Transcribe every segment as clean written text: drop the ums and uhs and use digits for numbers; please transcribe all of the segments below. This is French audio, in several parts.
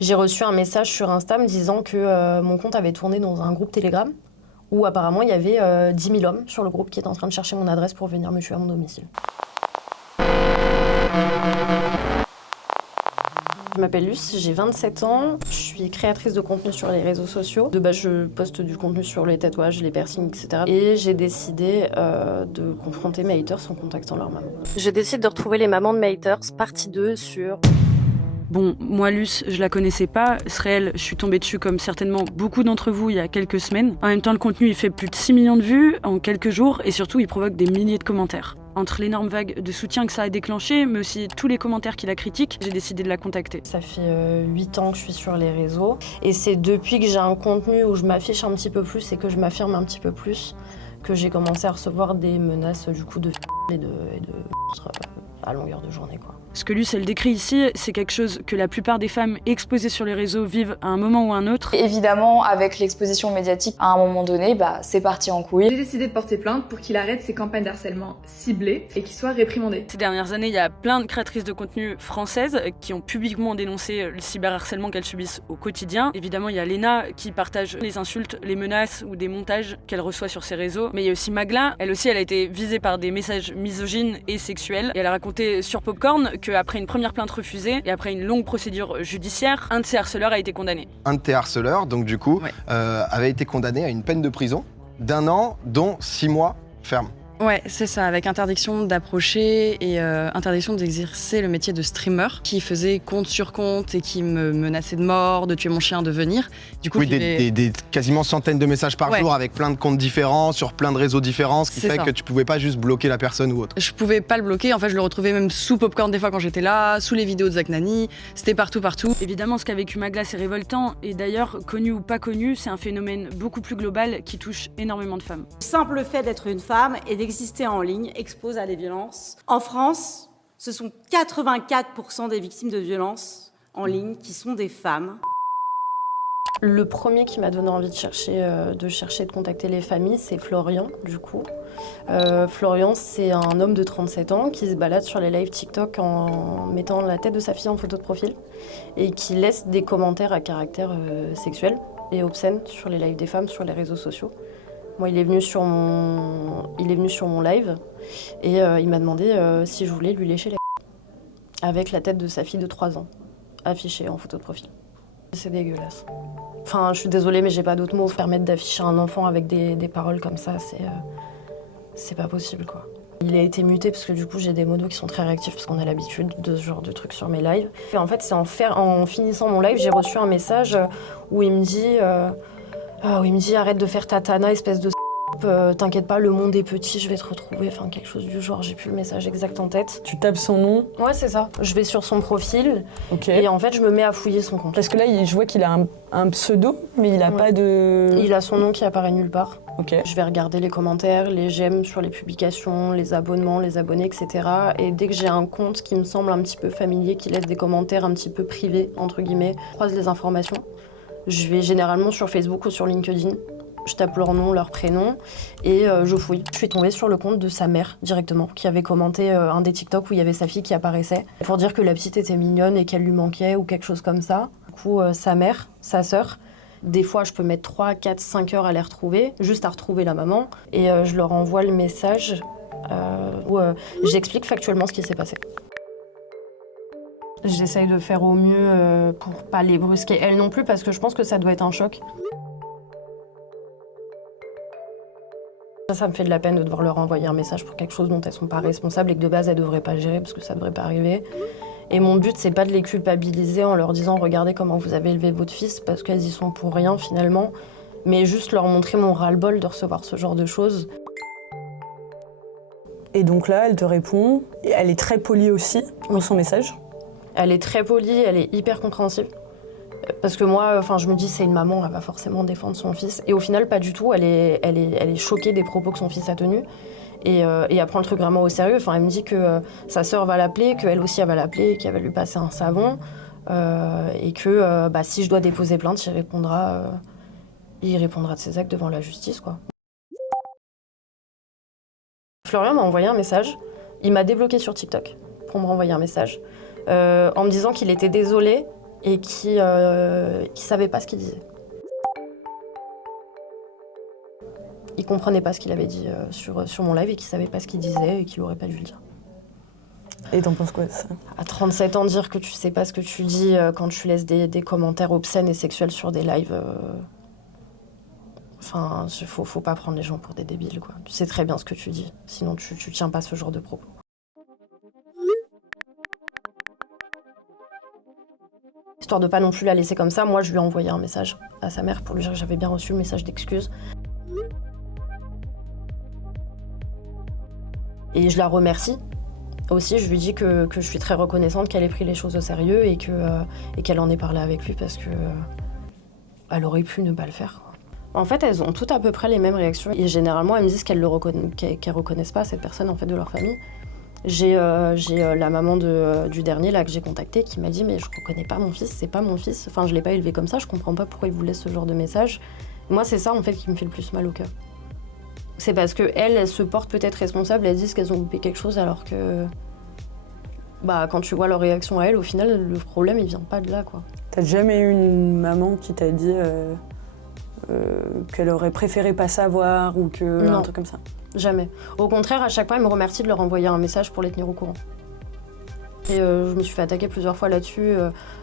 J'ai reçu un message sur Insta me disant que mon compte avait tourné dans un groupe Telegram où apparemment il y avait 10 000 hommes sur le groupe qui étaient en train de chercher mon adresse pour venir me tuer à mon domicile. Je m'appelle Luce, j'ai 27 ans, je suis créatrice de contenu sur les réseaux sociaux. De base, je poste du contenu sur les tatouages, les piercings, etc. Et j'ai décidé de confronter mes haters en contactant leur maman. Je décide de retrouver les mamans de mes haters, partie 2 sur... Bon, moi, Luce, je la connaissais pas. Sreel, je suis tombée dessus comme certainement beaucoup d'entre vous il y a quelques semaines. En même temps, le contenu, il fait plus de 6 millions de vues en quelques jours et surtout, il provoque des milliers de commentaires. Entre l'énorme vague de soutien que ça a déclenché, mais aussi tous les commentaires qui la critiquent, j'ai décidé de la contacter. Ça fait 8 ans que je suis sur les réseaux et c'est depuis que j'ai un contenu où je m'affiche un petit peu plus et que je m'affirme un petit peu plus que j'ai commencé à recevoir des menaces du coup de et de à longueur de journée, quoi. Ce que Luce, elle décrit ici, c'est quelque chose que la plupart des femmes exposées sur les réseaux vivent à un moment ou un autre. Et évidemment, avec l'exposition médiatique, à un moment donné, c'est parti en couille. J'ai décidé de porter plainte pour qu'il arrête ses campagnes d'harcèlement ciblées et qu'il soit réprimandé. Ces dernières années, il y a plein de créatrices de contenu françaises qui ont publiquement dénoncé le cyberharcèlement qu'elles subissent au quotidien. Évidemment, il y a Léna qui partage les insultes, les menaces ou des montages qu'elle reçoit sur ses réseaux. Mais il y a aussi Magla. Elle aussi, elle a été visée par des messages misogynes et sexuels. Et elle a raconté sur Popcorn qu'après une première plainte refusée et après une longue procédure judiciaire, un de ses harceleurs a été condamné. Un de tes harceleurs, donc du coup, avait été condamné à une peine de prison d'1 an, dont 6 mois ferme. Ouais, c'est ça, avec interdiction d'approcher et interdiction d'exercer le métier de streamer, qui faisait compte sur compte et qui me menaçait de mort, de tuer mon chien, de venir. Du coup, oui, des quasiment centaines de messages par jour avec plein de comptes différents, sur plein de réseaux différents, ce qui fait que tu pouvais pas juste bloquer la personne ou autre. Je pouvais pas le bloquer, en fait je le retrouvais même sous Popcorn des fois quand j'étais là, sous les vidéos de Zach Nani, c'était partout. Évidemment, ce qu'a vécu Magla, c'est révoltant, et d'ailleurs, connu ou pas connu, c'est un phénomène beaucoup plus global qui touche énormément de femmes. Le simple fait d'être une femme et d'exister en ligne expose à des violences. En France, ce sont 84% des victimes de violences en ligne qui sont des femmes. Le premier qui m'a donné envie de chercher, de contacter les familles, c'est Florian, du coup. Florian, c'est un homme de 37 ans qui se balade sur les lives TikTok en mettant la tête de sa fille en photo de profil et qui laisse des commentaires à caractère sexuel et obscène sur les lives des femmes, sur les réseaux sociaux. Moi, il est venu sur mon live et il m'a demandé si je voulais lui lécher les avec la tête de sa fille de 3 ans, affichée en photo de profil. C'est dégueulasse. Enfin, je suis désolée, mais j'ai pas d'autres mots. Permettre d'afficher un enfant avec des paroles comme ça, c'est pas possible, quoi. Il a été muté parce que du coup, j'ai des modos qui sont très réactifs parce qu'on a l'habitude de ce genre de trucs sur mes lives. Et en fait, c'est en finissant mon live, j'ai reçu un message où il me dit... arrête de faire ta tana, espèce de t'inquiète pas, le monde est petit, je vais te retrouver, enfin quelque chose du genre, j'ai plus le message exact en tête. Tu tapes son nom? Ouais, c'est ça. Je vais sur son profil et en fait je me mets à fouiller son compte. Parce que là, je vois qu'il a un pseudo, mais il a pas de... Il a son nom qui apparaît nulle part. Ok. Je vais regarder les commentaires, les j'aime sur les publications, les abonnements, les abonnés, etc. Et dès que j'ai un compte qui me semble un petit peu familier, qui laisse des commentaires un petit peu privés, entre guillemets, je croise les informations. Je vais généralement sur Facebook ou sur LinkedIn. Je tape leur nom, leur prénom et je fouille. Je suis tombée sur le compte de sa mère directement, qui avait commenté un des TikTok où il y avait sa fille qui apparaissait pour dire que la petite était mignonne et qu'elle lui manquait ou quelque chose comme ça. Du coup, sa mère, sa sœur, des fois je peux mettre 3, 4, 5 heures à les retrouver, juste à retrouver la maman. Et je leur envoie le message où j'explique factuellement ce qui s'est passé. J'essaye de faire au mieux pour pas les brusquer, elles non plus, parce que je pense que ça doit être un choc. Ça me fait de la peine de devoir leur envoyer un message pour quelque chose dont elles sont pas responsables et que de base elles devraient pas gérer parce que ça devrait pas arriver. Et mon but, c'est pas de les culpabiliser en leur disant « Regardez comment vous avez élevé votre fils » parce qu'elles y sont pour rien finalement, mais juste leur montrer mon ras-le-bol de recevoir ce genre de choses. Et donc là, elle te répond, et elle est très polie aussi dans son message. Elle est très polie, elle est hyper compréhensive. Parce que moi, je me dis, c'est une maman, elle va forcément défendre son fils. Et au final, pas du tout. Elle est choquée des propos que son fils a tenus. Et elle prend le truc vraiment au sérieux. Enfin, elle me dit que sa sœur va l'appeler, qu'elle aussi, elle va l'appeler, qu'elle va lui passer un savon. Et que si je dois déposer plainte, il répondra de ses actes devant la justice, quoi. Florian m'a envoyé un message. Il m'a débloqué sur TikTok pour me renvoyer un message en me disant qu'il était désolé et qui savait pas ce qu'il disait. Il comprenait pas ce qu'il avait dit sur mon live et qui savait pas ce qu'il disait et qu'il aurait pas dû le dire. Et t'en penses quoi de ça? À 37 ans, dire que tu sais pas ce que tu dis quand tu laisses des commentaires obscènes et sexuels sur des lives... Enfin, faut pas prendre les gens pour des débiles, quoi. Tu sais très bien ce que tu dis, sinon tu tiens pas ce genre de propos. Histoire de pas non plus la laisser comme ça, moi je lui ai envoyé un message à sa mère pour lui dire que j'avais bien reçu le message d'excuse. Et je la remercie. Aussi, je lui dis que je suis très reconnaissante qu'elle ait pris les choses au sérieux et qu'elle en ait parlé avec lui parce que elle aurait pu ne pas le faire. En fait, elles ont toutes à peu près les mêmes réactions et généralement, elles me disent qu'elles reconnaissent pas cette personne en fait de leur famille. J'ai la maman du dernier là que j'ai contacté qui m'a dit mais je reconnais pas mon fils, c'est pas mon fils. Enfin, je l'ai pas élevé comme ça, je comprends pas pourquoi il vous laisse ce genre de message. Moi, c'est ça en fait qui me fait le plus mal au cœur. C'est parce que elles se portent peut-être responsables, elles disent qu'elles ont loupé quelque chose alors que quand tu vois leur réaction à elles, au final, le problème il vient pas de là, quoi. T'as jamais eu une maman qui t'a dit qu'elle aurait préféré pas savoir ou que un truc comme ça? Jamais. Au contraire, à chaque fois, elle me remercie de leur envoyer un message pour les tenir au courant. Et je me suis fait attaquer plusieurs fois là-dessus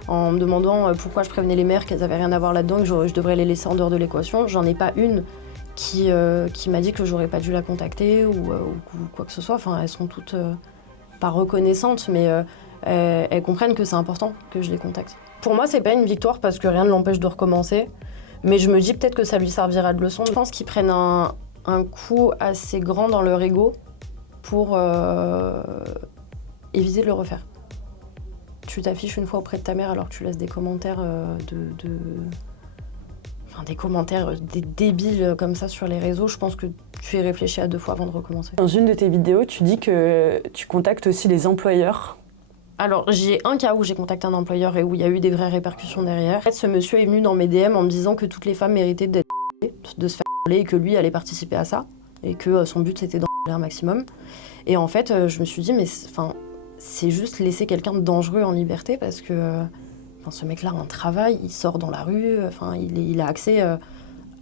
en me demandant pourquoi je prévenais les mères qu'elles avaient rien à voir là-dedans, que je devrais les laisser en dehors de l'équation. J'en ai pas une qui m'a dit que j'aurais pas dû la contacter ou quoi que ce soit. Enfin, elles sont toutes pas reconnaissantes, mais elles comprennent que c'est important que je les contacte. Pour moi, c'est pas une victoire parce que rien ne l'empêche de recommencer, mais je me dis peut-être que ça lui servira de leçon. Je pense qu'ils prennent un coup assez grand dans leur ego pour éviter de le refaire. Tu t'affiches une fois auprès de ta mère alors que tu laisses des commentaires des commentaires débiles comme ça sur les réseaux, je pense que tu y réfléchis à 2 fois avant de recommencer. Dans une de tes vidéos, tu dis que tu contactes aussi les employeurs. Alors, j'ai un cas où j'ai contacté un employeur et où il y a eu des vraies répercussions derrière. En fait, ce monsieur est venu dans mes DM en me disant que toutes les femmes méritaient de se faire et que lui allait participer à ça et que son but c'était d'en un maximum. Et en fait, je me suis dit, mais c'est juste laisser quelqu'un de dangereux en liberté parce que ce mec-là a un travail, il sort dans la rue, il a accès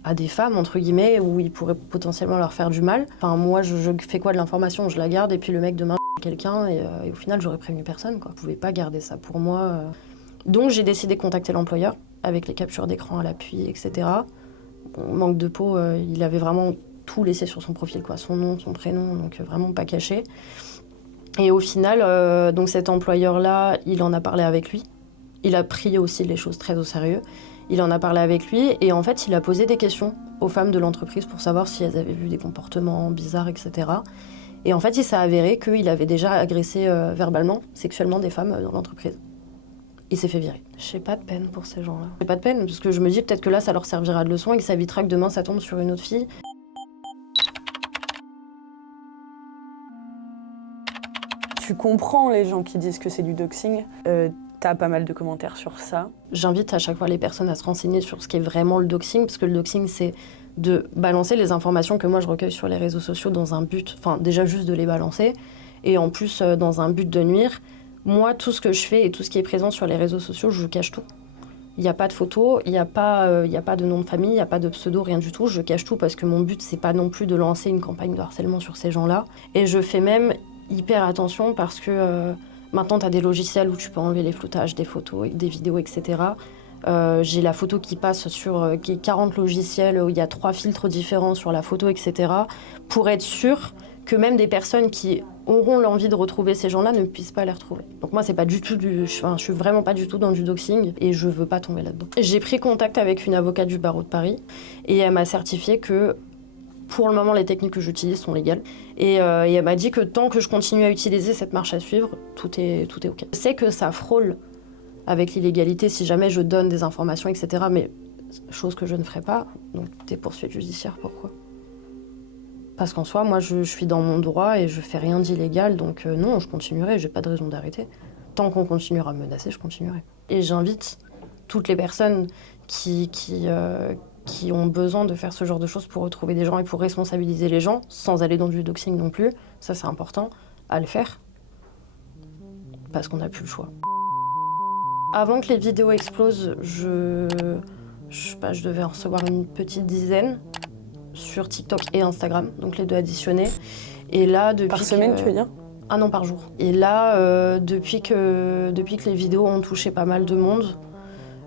à des femmes, entre guillemets, où il pourrait potentiellement leur faire du mal. Enfin, moi, je fais quoi de l'information? Je la garde et puis le mec demain quelqu'un et au final, j'aurais prévenu personne, quoi. Je pouvais pas garder ça pour moi. Donc, j'ai décidé de contacter l'employeur avec les captures d'écran à l'appui, etc. Bon, manque de peau, il avait vraiment tout laissé sur son profil, quoi. Son nom, son prénom, donc vraiment pas caché. Et au final, donc cet employeur-là, il en a parlé avec lui. Il a pris aussi les choses très au sérieux. Il en a parlé avec lui et en fait, il a posé des questions aux femmes de l'entreprise pour savoir si elles avaient vu des comportements bizarres, etc. Et en fait, il s'est avéré qu'il avait déjà agressé verbalement, sexuellement des femmes dans l'entreprise. Il s'est fait virer. J'ai pas de peine pour ces gens-là. J'ai pas de peine parce que je me dis peut-être que là, ça leur servira de leçon et que ça évitera que demain, ça tombe sur une autre fille. Tu comprends les gens qui disent que c'est du doxing. T'as pas mal de commentaires sur ça. J'invite à chaque fois les personnes à se renseigner sur ce qu'est vraiment le doxing, parce que le doxing, c'est de balancer les informations que moi je recueille sur les réseaux sociaux dans un but, enfin déjà juste de les balancer, et en plus dans un but de nuire. Moi, tout ce que je fais et tout ce qui est présent sur les réseaux sociaux, je cache tout. Il n'y a pas de photos, il n'y a pas de nom de famille, il n'y a pas de pseudo, rien du tout. Je cache tout parce que mon but, c'est pas non plus de lancer une campagne de harcèlement sur ces gens-là. Et je fais même hyper attention parce que maintenant, tu as des logiciels où tu peux enlever les floutages, des photos, des vidéos, etc. J'ai la photo qui passe sur 40 logiciels où il y a 3 filtres différents sur la photo, etc. pour être sûr que même des personnes qui auront l'envie de retrouver ces gens-là ne puissent pas les retrouver. Donc moi, c'est pas du tout je suis vraiment pas du tout dans du doxing et je veux pas tomber là-dedans. J'ai pris contact avec une avocate du barreau de Paris et elle m'a certifié que pour le moment, les techniques que j'utilise sont légales. Et elle m'a dit que tant que je continue à utiliser cette marche à suivre, tout est OK. Je sais que ça frôle avec l'illégalité si jamais je donne des informations, etc. Mais chose que je ne ferai pas, donc des poursuites judiciaires, pourquoi? Parce qu'en soi, moi, je suis dans mon droit et je fais rien d'illégal, donc non, je continuerai, j'ai pas de raison d'arrêter. Tant qu'on continuera à me menacer, je continuerai. Et j'invite toutes les personnes qui ont besoin de faire ce genre de choses pour retrouver des gens et pour responsabiliser les gens, sans aller dans du doxing non plus, ça c'est important, à le faire, parce qu'on n'a plus le choix. Avant que les vidéos explosent, je devais en recevoir une petite dizaine sur TikTok et Instagram, donc les deux additionnés. Et là, depuis Par semaine, tu veux dire? Ah non, par jour. Et là, depuis que les vidéos ont touché pas mal de monde,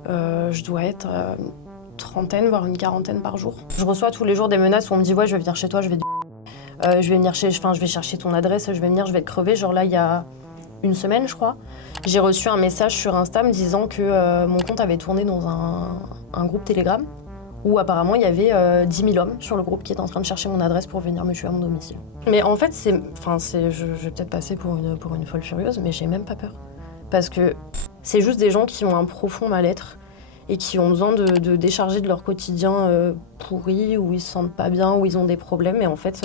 je dois être une trentaine, voire une quarantaine par jour. Je reçois tous les jours des menaces où on me dit « ouais, je vais venir chez toi, je vais je vais chercher ton adresse, je vais te crever ». Genre là, il y a une semaine, je crois, j'ai reçu un message sur Insta me disant que mon compte avait tourné dans un groupe Telegram où apparemment il y avait 10 000 hommes sur le groupe qui étaient en train de chercher mon adresse pour venir me tuer à mon domicile. Mais en fait, je vais peut-être passer pour une folle furieuse, mais j'ai même pas peur. Parce que c'est juste des gens qui ont un profond mal-être et qui ont besoin de décharger de leur quotidien pourri, où ils se sentent pas bien, où ils ont des problèmes. Et en fait,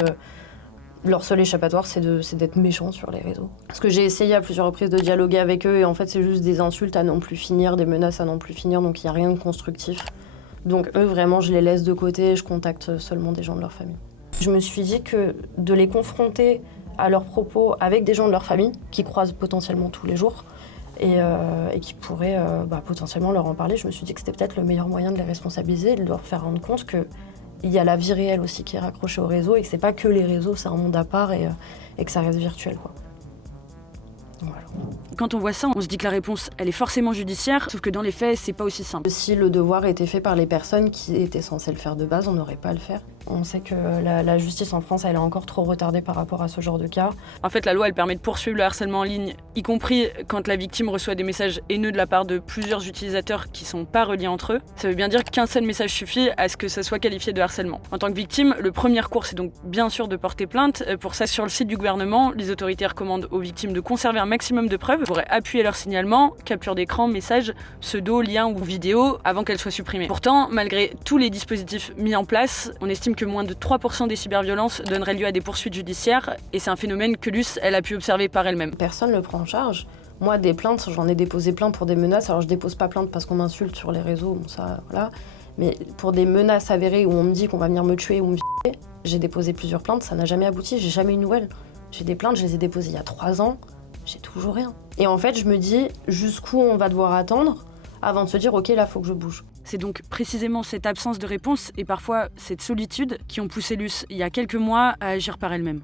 leur seul échappatoire, c'est d'être méchant sur les réseaux. Parce que j'ai essayé à plusieurs reprises de dialoguer avec eux et en fait, c'est juste des insultes à n'en plus finir, des menaces à n'en plus finir, donc il n'y a rien de constructif. Donc eux, vraiment, je les laisse de côté, je contacte seulement des gens de leur famille. Je me suis dit que de les confronter à leurs propos avec des gens de leur famille, qui croisent potentiellement tous les jours, et qui pourraient potentiellement leur en parler, je me suis dit que c'était peut-être le meilleur moyen de les responsabiliser et de leur faire rendre compte que il y a la vie réelle aussi qui est raccrochée au réseau et que c'est pas que les réseaux, c'est un monde à part et que ça reste virtuel, quoi. Voilà. Quand on voit ça, on se dit que la réponse, elle est forcément judiciaire, sauf que dans les faits, c'est pas aussi simple. Si le devoir était fait par les personnes qui étaient censées le faire de base, on n'aurait pas à le faire. On sait que la justice en France, elle est encore trop retardée par rapport à ce genre de cas. En fait, la loi, elle permet de poursuivre le harcèlement en ligne, y compris quand la victime reçoit des messages haineux de la part de plusieurs utilisateurs qui sont pas reliés entre eux. Ça veut bien dire qu'un seul message suffit à ce que ça soit qualifié de harcèlement. En tant que victime, le premier recours, c'est donc bien sûr de porter plainte. Pour ça, sur le site du gouvernement, les autorités recommandent aux victimes de conserver un maximum de preuves pour appuyer leur signalement, capture d'écran, message, pseudo, lien ou vidéo, avant qu'elles soient supprimées. Pourtant, malgré tous les dispositifs mis en place, on estime que moins de 3% des cyberviolences donneraient lieu à des poursuites judiciaires, et c'est un phénomène que Luce, elle a pu observer par elle-même. Personne ne le prend en charge. Moi, des plaintes, j'en ai déposé plein pour des menaces. Alors, je dépose pas plainte parce qu'on m'insulte sur les réseaux, bon, ça, voilà. Mais pour des menaces avérées où on me dit qu'on va venir me tuer ou me virer, j'ai déposé plusieurs plaintes, ça n'a jamais abouti, j'ai jamais eu de nouvelles. J'ai des plaintes, je les ai déposées il y a 3 ans, j'ai toujours rien. Et en fait, je me dis jusqu'où on va devoir attendre avant de se dire « ok, là, faut que je bouge ». C'est donc précisément cette absence de réponse et parfois cette solitude qui ont poussé Luce, il y a quelques mois, à agir par elle-même.